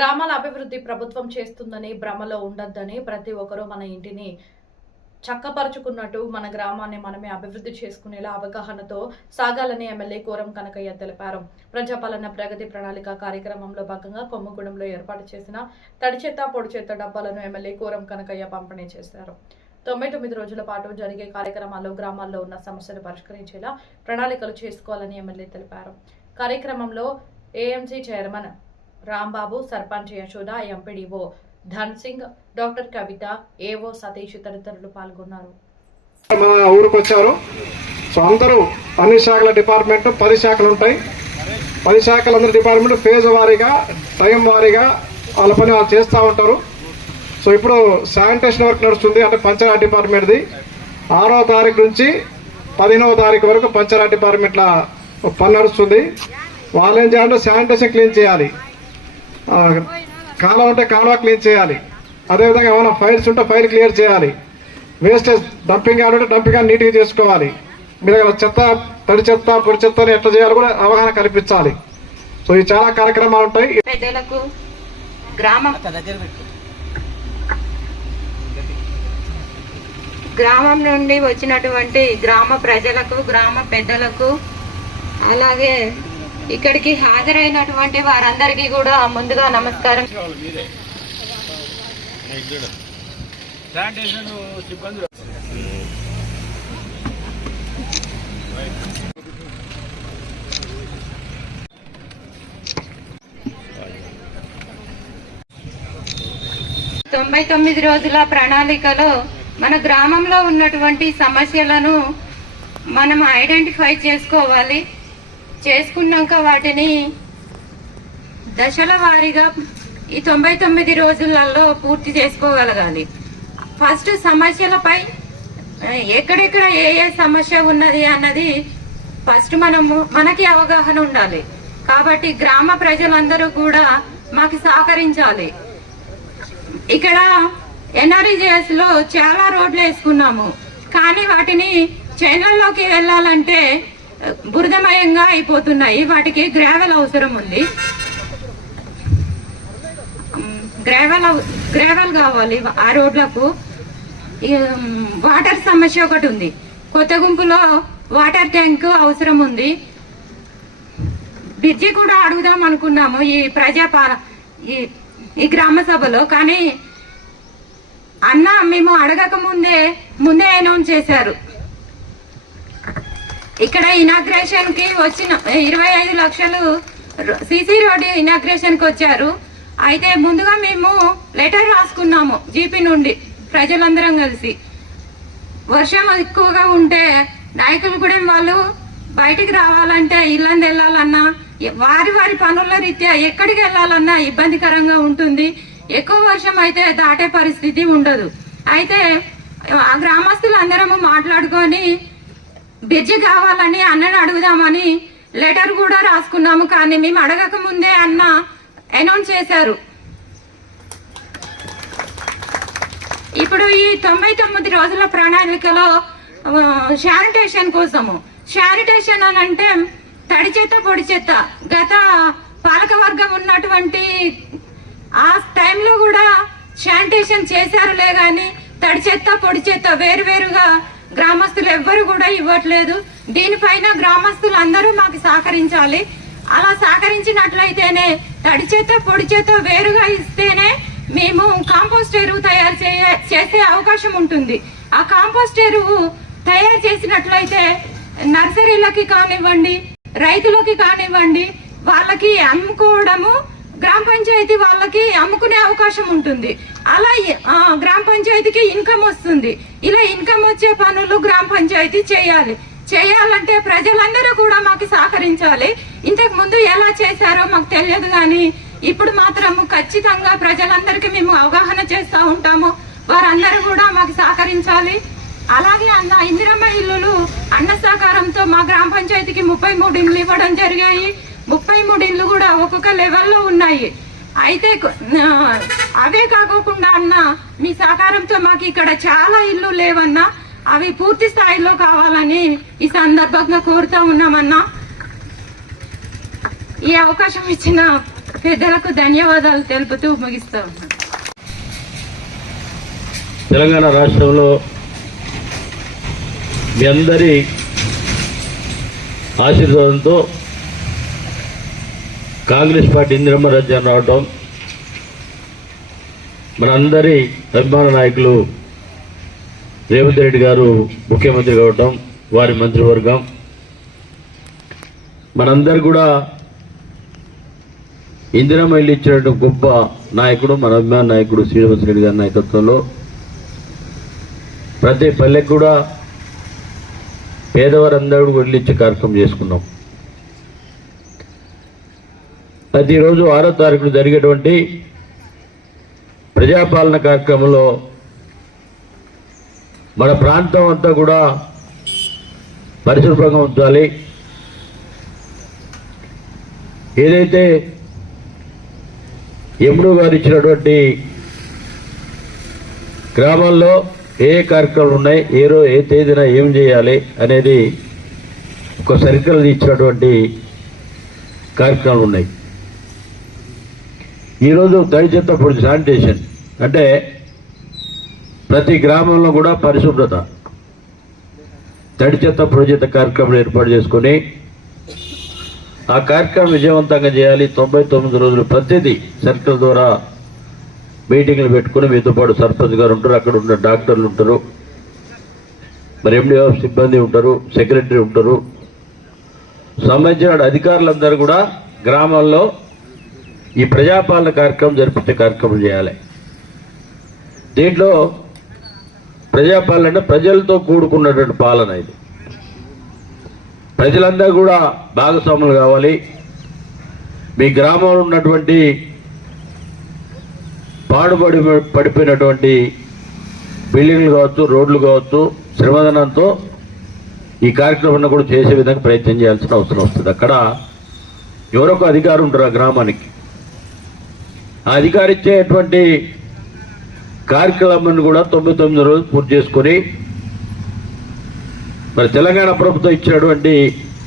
గ్రామాల అభివృద్ధి ప్రభుత్వం చేస్తుందని భ్రమలో ఉండొద్దని ప్రతి ఒక్కరూ మన ఇంటిని చక్కపరుచుకున్నట్టు మన గ్రామాన్ని మనమే అభివృద్ధి చేసుకునేలా అవగాహనతో సాగాలని ఎమ్మెల్యే కోరం కనకయ్య తెలిపారు. ప్రజాపాలన ప్రగతి ప్రణాళిక కార్యక్రమంలో భాగంగా కొమ్మగూడెంలో ఏర్పాటు చేసిన తడి చెత్త పొడి చెత్త డబ్బాలను ఎమ్మెల్యే కోరం కనకయ్య పంపిణీ చేశారు. 99 రోజుల పాటు జరిగే కార్యక్రమాల్లో గ్రామాల్లో ఉన్న సమస్యలు పరిష్కరించేలా ప్రణాళికలు చేసుకోవాలని ఎమ్మెల్యే తెలిపారు. కార్యక్రమంలో AMC chairman Rambabu, sarpanch Yashoda, MPDO Dhan Singh, doctor Kavitha, AO Satish తదితరులు పాల్గొన్నారు. మన ఊరికి వచ్చారు. సో అందరూ అన్ని శాఖల డిపార్ట్మెంట్ 10 శాఖలు ఉంటాయి. 10 శాఖలు అందరి డిపార్ట్మెంట్ ఫేజ్ వారీగా టైం వారీగా వాళ్ళ పని వాళ్ళు చేస్తూ ఉంటారు. సో ఇప్పుడు శానిటేషన్ వర్క్ నడుస్తుంది, అంటే పంచాయతీ డిపార్ట్మెంట్ది 6వ తారీఖు నుంచి 15వ తారీఖు వరకు పంచాయతీ డిపార్ట్మెంట్ల పని నడుస్తుంది. వాళ్ళు ఏం చేయాలంటే శానిటేషన్ క్లీన్ చేయాలి, కాలువ ఉంటే కాలువ క్లీన్ చేయాలి, అదేవిధంగా ఏమైనా ఫైల్స్ ఉంటే ఫైల్ క్లియర్ చేయాలి, వేస్టేజ్ డంపింగ్ యార్డ్ ఉంటే డంపింగ్ యార్డ్ నీట్గా చేసుకోవాలి. మీ దగ్గర చెత్త, తడి చెత్త, పొడి చెత్తని ఎట్లా చేయాలి కూడా అవగాహన కల్పించాలి. సో ఈ చాలా కార్యక్రమాలు ఉంటాయి. పెద్దలకు గ్రామం నుండి వచ్చినటువంటి గ్రామ ప్రజలకు, గ్రామ పెద్దలకు, అలాగే ఇక్కడికి హాజరైనటువంటి వారందరికీ కూడా ముందుగా నమస్కారం. తొంభై 99 రోజుల ప్రణాళికలో మన గ్రామంలో ఉన్నటువంటి సమస్యలను మనం ఐడెంటిఫై చేసుకోవాలి. చేసుకున్నాక వాటిని దశల వారీగా ఈ 99 రోజులలో పూర్తి చేసుకోగలగాలి. ఫస్ట్ సమస్యలపై ఎక్కడెక్కడ ఏ సమస్య ఉన్నది అన్నది ఫస్ట్ మనకి అవగాహన ఉండాలి. కాబట్టి గ్రామ ప్రజలందరూ కూడా మాకు సహకరించాలి. ఇక్కడ ఎన్ఆర్ఈజీఎస్ లో చాలా రోడ్లు వేసుకున్నాము, కానీ వాటిని చైనాల్లోకి వెళ్ళాలంటే బురదమయంగా అయిపోతున్నాయి. వాటికి గ్రావెల్ అవసరం ఉంది, గ్రావెల్ కావాలి ఆ రోడ్లకు. వాటర్ సమస్య ఒకటి ఉంది, కొత్త గుంపులో వాటర్ ట్యాంక్ అవసరం ఉంది. బ్రిడ్జి కూడా అడుగుదాం అనుకున్నాము ఈ గ్రామ సభలో, కానీ అన్న మేము అడగక ముందే అనౌన్స్ చేశారు. ఇక్కడ ఇనాగ్రేషన్ కి వచ్చిన 25 లక్షలు సిసి రోడ్డు ఇనాగ్రేషన్ కి వచ్చారు. అయితే ముందుగా మేము లెటర్ రాసుకున్నాము జీపీ నుండి ప్రజలందరం కలిసి. వర్షం ఎక్కువగా ఉంటే నాయకులు కూడా వాళ్ళు బయటికి రావాలంటే ఇళ్ళని వెళ్ళాలన్నా, వారి పనుల రీత్యా ఎక్కడికి వెళ్ళాలన్నా ఇబ్బందికరంగా ఉంటుంది. ఎక్కువ వర్షం అయితే దాటే పరిస్థితి ఉండదు. అయితే ఆ గ్రామస్తులందరము మాట్లాడుకొని బ్రిడ్జి కావాలని అన్నని అడుగుదామని లెటర్ కూడా రాసుకున్నాము. కానీ మేము అడగక ముందే అన్న అనౌన్స్ చేశారు. ఇప్పుడు ఈ 99 రోజుల ప్రణాళికలో శానిటేషన్ కోసము, శానిటేషన్ అని అంటే తడి చెత్త, పొడి చెత్త గత పాలకవర్గం ఉన్నటువంటి ఆ టైంలో కూడా శానిటేషన్ చేశారులే, కానీ తడి చెత్త, పొడి చెత్త వేరువేరుగా గ్రామస్తులు ఎవ్వరు కూడా ఇవ్వట్లేదు. దీనిపైన గ్రామస్తులు అందరూ మాకు సహకరించాలి. అలా సహకరించినట్లయితేనే తడి చెత్త, పొడి చెత్త వేరుగా ఇస్తేనే మేము కాంపోస్ట్ ఎరువు తయారు చేసే అవకాశం ఉంటుంది. ఆ కాంపోస్ట్ ఎరువు తయారు చేసినట్లయితే నర్సరీలకి కానివ్వండి, రైతులకి కానివ్వండి, వాళ్ళకి అమ్ముకోవడము, గ్రామ పంచాయతీ వాళ్ళకి అమ్ముకునే అవకాశం ఉంటుంది. అలా గ్రామ పంచాయతీకి ఇన్కమ్ వస్తుంది. ఇలా ఇన్కమ్ వచ్చే పనులు గ్రామ పంచాయతీ చేయాలంటే ప్రజలందరూ కూడా మాకు సహకరించాలి. ఇంతకు ముందు ఎలా చేశారో మాకు తెలియదు, కానీ ఇప్పుడు మాత్రం ఖచ్చితంగా ప్రజలందరికీ మేము అవగాహన చేస్తూ ఉంటాము. వారందరూ కూడా మాకు సహకరించాలి. అలాగే ఇందిరమ్మ ఇల్లులు అన్న సహకారంతో మా గ్రామ పంచాయతీకి 33 ఇండ్లు ఇవ్వడం జరిగాయి. 33 ఇండ్లు కూడా ఒక్కొక్క లెవెల్లో ఉన్నాయి. అయితే అవే కాకోకుండా అన్న మీ సహకారంతో మాకు ఇక్కడ చాలా ఇల్లు లేవన్నా, అవి పూర్తి స్థాయిలో కావాలని ఈ సందర్భంగా కోరుతా ఉన్నామన్నా. ఈ అవకాశం ఇచ్చిన పెద్దలకు ధన్యవాదాలు తెలుపుతూ ముగిస్తా ఉన్నాను. తెలంగాణ రాష్ట్రంలో మీ అందరి ఆశీర్వాదంతో కాంగ్రెస్ పార్టీ ఇందిరమ్మ రాజ్యం రావటం, మనందరి అభిమాన నాయకులు రేవంత్ రెడ్డి గారు ముఖ్యమంత్రి కావటం, వారి మంత్రివర్గం, మనందరు కూడా ఇందిరమ్మ ఇల్లు ఇచ్చినట్టు గొప్ప నాయకుడు మన అభిమాన నాయకుడు శ్రీనివాస్ రెడ్డి గారి నాయకత్వంలో ప్రతి పల్లెకు కూడా పేదవారందరూ కూడా ఇల్లు ఇచ్చే కార్యక్రమం చేసుకున్నాం. ప్రతిరోజు 6వ తారీఖున జరిగేటువంటి ప్రజాపాలన కార్యక్రమంలో మన ప్రాంతం అంతా కూడా పరిశుభ్రంగా ఉంచాలి. ఏదైతే ఎమ్ముడు గారు ఇచ్చినటువంటి గ్రామాల్లో ఏ కార్యక్రమాలు ఉన్నాయి, ఏ తేదీన ఏం చేయాలి అనేది ఒక సర్కిల్ ఇచ్చినటువంటి కార్యక్రమాలు ఉన్నాయి. ఈరోజు తడి చెత్త పొడి శానిటేషన్ అంటే ప్రతి గ్రామంలో కూడా పరిశుభ్రత, తడి చెత్త పొడి చెత్త కార్యక్రమం ఏర్పాటు చేసుకొని ఆ కార్యక్రమం విజయవంతంగా చేయాలి. 99 రోజులు ప్రతిదీ సర్కిల్ ద్వారా మీటింగ్లు పెట్టుకుని మీతో పాటు సర్పంచ్ గారు ఉంటారు, అక్కడ ఉన్న డాక్టర్లు ఉంటారు, మరి ఎండిఓ సిబ్బంది ఉంటారు, సెక్రటరీ ఉంటారు, సంబంధించిన అధికారులందరూ కూడా గ్రామాల్లో ఈ ప్రజాపాలన కార్యక్రమం జరిపించే కార్యక్రమం చేయాలి. దీంట్లో ప్రజాపాలన అంటే ప్రజలతో కూడుకున్నటువంటి పాలన. ఇది ప్రజలందరూ కూడా భాగస్వాములు కావాలి. మీ గ్రామంలో ఉన్నటువంటి పడిపోయినటువంటి బిల్డింగ్లు కావచ్చు, రోడ్లు కావచ్చు, శ్రమదనంతో ఈ కార్యక్రమాన్ని కూడా చేసే విధంగా ప్రయత్నం చేయాల్సిన అవసరం వస్తుంది. అక్కడ ఎవరొక అధికారి ఉంటారు ఆ గ్రామానికి. ఆ అధికారి ఇచ్చేటువంటి కార్యక్రమాన్ని కూడా 99 రోజులు పూర్తి చేసుకొని మరి తెలంగాణ ప్రభుత్వం ఇచ్చినటువంటి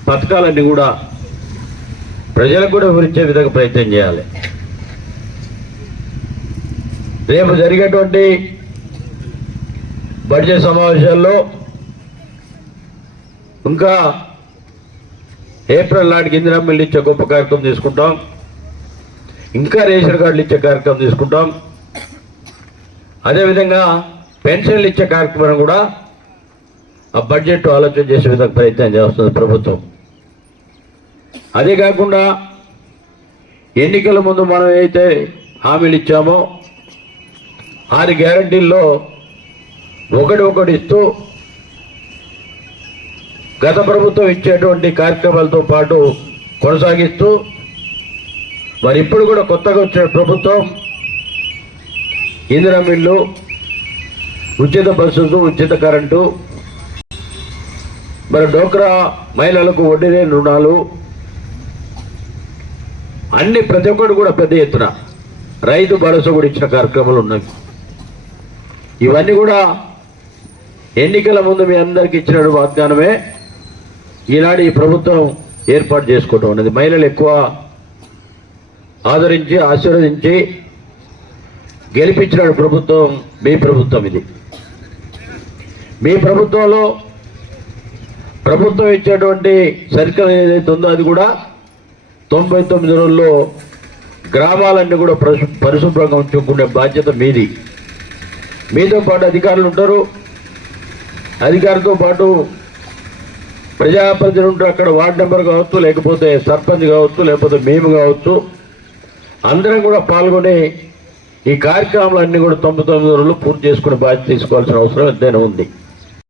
పథకాలన్నీ కూడా ప్రజలకు కూడా వివరించే విధంగా ప్రయత్నం చేయాలి. రేపు జరిగేటువంటి బడ్జెట్ సమావేశాల్లో ఇంకా ఏప్రిల్ నాటికి ఇందిరమ్మ ఇల్లు ఇచ్చే గొప్ప కార్యక్రమం తీసుకుంటాం. ఇంకా రేషన్ కార్డులు ఇచ్చే కార్యక్రమం తీసుకుంటాం. అదేవిధంగా పెన్షన్లు ఇచ్చే కార్యక్రమం కూడా ఆ బడ్జెట్ ఆలోచన చేసే విధంగా ప్రయత్నం చేస్తుంది ప్రభుత్వం. అదే కాకుండా ఎన్నికల ముందు మనం ఏదైతే హామీలు ఇచ్చామో 6 గ్యారంటీల్లో ఒకటి ఇస్తూ గత ప్రభుత్వం ఇచ్చేటువంటి కార్యక్రమాలతో పాటు కొనసాగిస్తూ మరి ఇప్పుడు కూడా కొత్తగా వచ్చిన ప్రభుత్వం ఇందిరమ్మ ఇల్లు, ఉచిత బస్సులు, ఉచిత కరెంటు, మరి డోక్రా మహిళలకు వడ్డీ లేని రుణాలు అన్ని ప్రతి ఒక్కరు కూడా పెద్ద ఎత్తున రైతు భరోసా కూడా ఇచ్చిన కార్యక్రమాలు ఉన్నాయి. ఇవన్నీ కూడా ఎన్నికల ముందు మీ అందరికీ ఇచ్చిన వాగ్దానమే ఈనాడు ఈ ప్రభుత్వం ఏర్పాటు చేసుకోవటం అనేది. మహిళలు ఎక్కువ ఆదరించి ఆశీర్వదించి గెలిపించిన ప్రభుత్వం మీ ప్రభుత్వం. ఇది మీ ప్రభుత్వంలో ప్రభుత్వం ఇచ్చేటువంటి సర్కిల్ ఏదైతే ఉందో అది కూడా 99 రోజుల్లో గ్రామాలన్నీ కూడా పరిశుభ్రంగా ఉంచుకునే బాధ్యత మీది. మీతో పాటు అధికారులు ఉంటారు, అధికారితో పాటు ప్రజాప్రతినిధులు ఉంటారు. అక్కడ వార్డు నెంబర్ కావచ్చు, లేకపోతే సర్పంచ్ కావచ్చు, లేకపోతే మేము కావచ్చు, అందరం కూడా పాల్గొని ఈ కార్యక్రమాలన్నీ కూడా 99 రోజులు పూర్తి చేసుకునే బాధ్యత తీసుకోవాల్సిన అవసరం ఎంతైనా ఉంది.